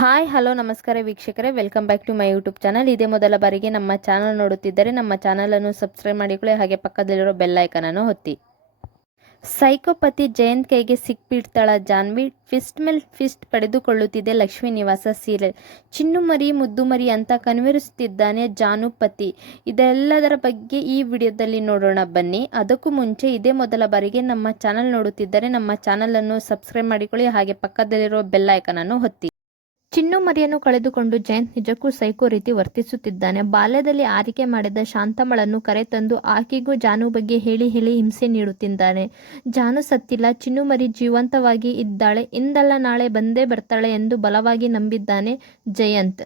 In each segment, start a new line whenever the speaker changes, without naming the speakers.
Hi, hello, ನಮಸ್ಕಾರ ವೀಕ್ಷಕರೇ. Welcome back to my YouTube channel ಇದೇ ಮೊದಲ ಬಾರಿಗೆ ನಮ್ಮ ಚಾನಲ್ ನೋಡುತ್ತಿದ್ದರೆ ನಮ್ಮ ಚಾನಲನ್ನು ಸಬ್ಸ್ಕ್ರೈಬ್ ಮಾಡಿಕೊಳ್ಳಿ, ಹಾಗೆ ಪಕ್ಕದಲ್ಲಿರೋ ಬೆಲ್ ಆಯ್ಕನನ್ನು ಹೊತ್ತಿ ಸೈಕೋಪತಿ ಜಯಂತ್ ಕೈಗೆ ಸಿಕ್ಬಿಡ್ತಾಳ ಜಾನ್ವಿ. ಫಿಸ್ಟ್ ಮೇಲ್ ಫಿಸ್ಟ್ ಪಡೆದುಕೊಳ್ಳುತ್ತಿದೆ ಲಕ್ಷ್ಮಿ ನಿವಾಸ ಸೀರಿಯಲ್ ಚಿನ್ನು ಮರಿ, ಮುದ್ದು ಮರಿ ಅಂತ ಕನ್ವಿರಿಸುತ್ತಿದ್ದಾನೆ ಜಾನುಪತಿ. ಇದೆಲ್ಲದರ ಬಗ್ಗೆ ಈ ವಿಡಿಯೋದಲ್ಲಿ ನೋಡೋಣ ಬನ್ನಿ. ಅದಕ್ಕೂ ಮುಂಚೆ ಇದೇ ಮೊದಲ ಬಾರಿಗೆ ನಮ್ಮ ಚಾನಲ್ ನೋಡುತ್ತಿದ್ದರೆ ನಮ್ಮ ಚಾನಲನ್ನು ಸಬ್ಸ್ಕ್ರೈಬ್ ಮಾಡಿಕೊಳ್ಳಿ, ಹಾಗೆ ಪಕ್ಕದಲ್ಲಿರೋ ಬೆಲ್ ಐಕನನ್ನು ಒತ್ತಿ. ಚಿನ್ನು ಮರಿಯನ್ನು ಕಳೆದುಕೊಂಡು ಜಯಂತ್ ನಿಜಕ್ಕೂ ಸೈಕೋ ರೀತಿ ವರ್ತಿಸುತ್ತಿದ್ದಾನೆ. ಬಾಲ್ಯದಲ್ಲಿ ಆರಿಕೆ ಮಾಡಿದ ಶಾಂತಮ್ಮಳನ್ನು ಕರೆತಂದು ಆಕೆಗೂ ಜಾನು ಬಗ್ಗೆ ಹೇಳಿ ಹೇಳಿ ಹಿಂಸೆ ನೀಡುತ್ತಿದ್ದಾನೆ ಜಾನು ಸತ್ತಿಲ್ಲ. ಚಿನ್ನು ಮರಿ ಜೀವಂತವಾಗಿ ಇದ್ದಾಳೆ. ಇಂದಲ್ಲ ನಾಳೆ ಬಂದೇ ಬರ್ತಾಳೆ ಎಂದು ಬಲವಾಗಿ ನಂಬಿದ್ದಾನೆ ಜಯಂತ್.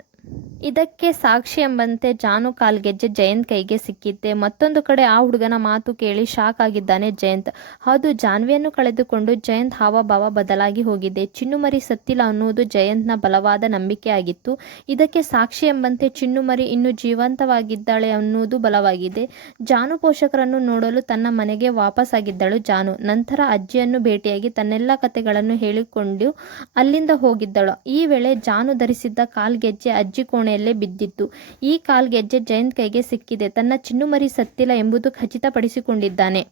ಇದಕ್ಕೆ ಸಾಕ್ಷಿ ಎಂಬಂತೆ ಜಾನು ಕಾಲ್ಗೆಜ್ಜೆ ಜಯಂತ್ ಕೈಗೆ ಸಿಕ್ಕಿದ್ದೆ. ಮತ್ತೊಂದು ಕಡೆ ಆ ಹುಡುಗನ ಮಾತು ಕೇಳಿ ಶಾಕ್ ಆಗಿದ್ದಾನೆ ಜಯಂತ್. ಹೌದು, ಜಾನ್ವಿಯನ್ನು ಕಳೆದುಕೊಂಡು ಜಯಂತ್ ಹಾವಭಾವ ಬದಲಾಗಿ ಹೋಗಿದೆ. ಚಿನ್ನುಮರಿ ಸತ್ತಿಲ್ಲ ಅನ್ನುವುದು ಜಯಂತ್ನ ಬಲವಾದ ನಂಬಿಕೆಯಾಗಿತ್ತು. ಇದಕ್ಕೆ ಸಾಕ್ಷಿ ಎಂಬಂತೆ ಚಿನ್ನುಮರಿ ಇನ್ನು ಜೀವಂತವಾಗಿದ್ದಾಳೆ ಅನ್ನುವುದು ಬಲವಾಗಿದೆ. ಜಾನು ಪೋಷಕರನ್ನು ನೋಡಲು ತನ್ನ ಮನೆಗೆ ವಾಪಸ್ಸಾಗಿದ್ದಳು ಜಾನು. ನಂತರ ಅಜ್ಜಿಯನ್ನು ಭೇಟಿಯಾಗಿ ತನ್ನೆಲ್ಲ ಕಥೆಗಳನ್ನು ಹೇಳಿಕೊಂಡು ಅಲ್ಲಿಂದ ಹೋಗಿದ್ದಳು. ಈ ವೇಳೆ ಜಾನು ಧರಿಸಿದ್ದ ಕಾಲ್ಗೆಜ್ಜೆ ಅಜ್ಜಿ ಕೋಣೆಯಲ್ಲೇ ಬಿದ್ದಿತ್ತು. ಈ ಕಾಲ್ಗೆಜ್ಜೆ ಜಯಂತ್ ಕೈಗೆ ಸಿಕ್ಕಿದೆ. ತನ್ನ ಚಿನ್ನುಮರಿ ಸತ್ತಿಲ್ಲ ಎಂಬುದು ಖಚಿತಪಡಿಸಿಕೊಂಡಿದ್ದಾನೆ.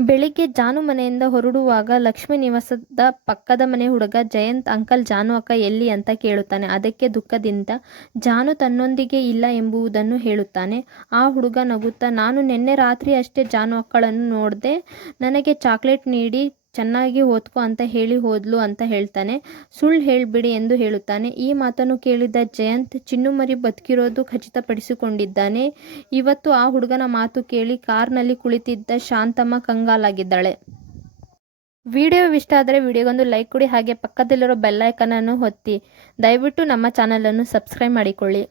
ಬೆಳಿಗ್ಗೆ ಜಾನು ಮನೆಯಿಂದ ಹೊರಡುವಾಗ ಲಕ್ಷ್ಮಿ ನಿವಾಸದ ಪಕ್ಕದ ಮನೆ ಹುಡುಗ ಜಯಂತ್, ಅಂಕಲ್ ಜಾನು ಅಕ್ಕ ಎಲ್ಲಿ? ಅಂತ ಕೇಳುತ್ತಾನೆ. ಅದಕ್ಕೆ ದುಃಖದಿಂದ ಜಾನು ತನ್ನೊಂದಿಗೆ ಇಲ್ಲ ಎಂಬುದನ್ನು ಹೇಳುತ್ತಾನೆ. ಆ ಹುಡುಗ ನಗುತ್ತಾ, ನಾನು ನಿನ್ನೆ ರಾತ್ರಿ ಅಷ್ಟೇ ಜಾನು ಅಕ್ಕಳನ್ನು ನೋಡಿದೆ. ನನಗೆ ಚಾಕ್ಲೇಟ್ ನೀಡಿ ಚೆನ್ನಾಗಿ ಓದ್ಕೊ ಅಂತ ಹೇಳಿ ಹೋದ್ಲು ಅಂತ ಹೇಳ್ತಾನೆ. ಸುಳ್ಳು ಹೇಳ್ಬಿಡಿ ಎಂದು ಹೇಳುತ್ತಾನೆ. ಈ ಮಾತನ್ನು ಕೇಳಿದ ಜಯಂತ್ ಚಿನ್ನುಮರಿ ಬದುಕಿರೋದು ಖಚಿತಪಡಿಸಿಕೊಂಡಿದ್ದಾನೆ. ಇವತ್ತು ಆ ಹುಡುಗನ ಮಾತು ಕೇಳಿ ಕಾರ್ನಲ್ಲಿ ಕುಳಿತಿದ್ದ ಶಾಂತಮ್ಮ ಕಂಗಾಲಾಗಿದ್ದಾಳೆ. ವಿಡಿಯೋ ಇಷ್ಟ ಆದರೆ ವಿಡಿಯೋಗೊಂದು ಲೈಕ್ ಕೊಡಿ, ಹಾಗೆ ಪಕ್ಕದಲ್ಲಿರೋ ಬೆಲ್ಲೈಕನನ್ನು ಹೊತ್ತಿ ದಯವಿಟ್ಟು ನಮ್ಮ ಚಾನಲನ್ನು ಸಬ್ಸ್ಕ್ರೈಬ್ ಮಾಡಿಕೊಳ್ಳಿ.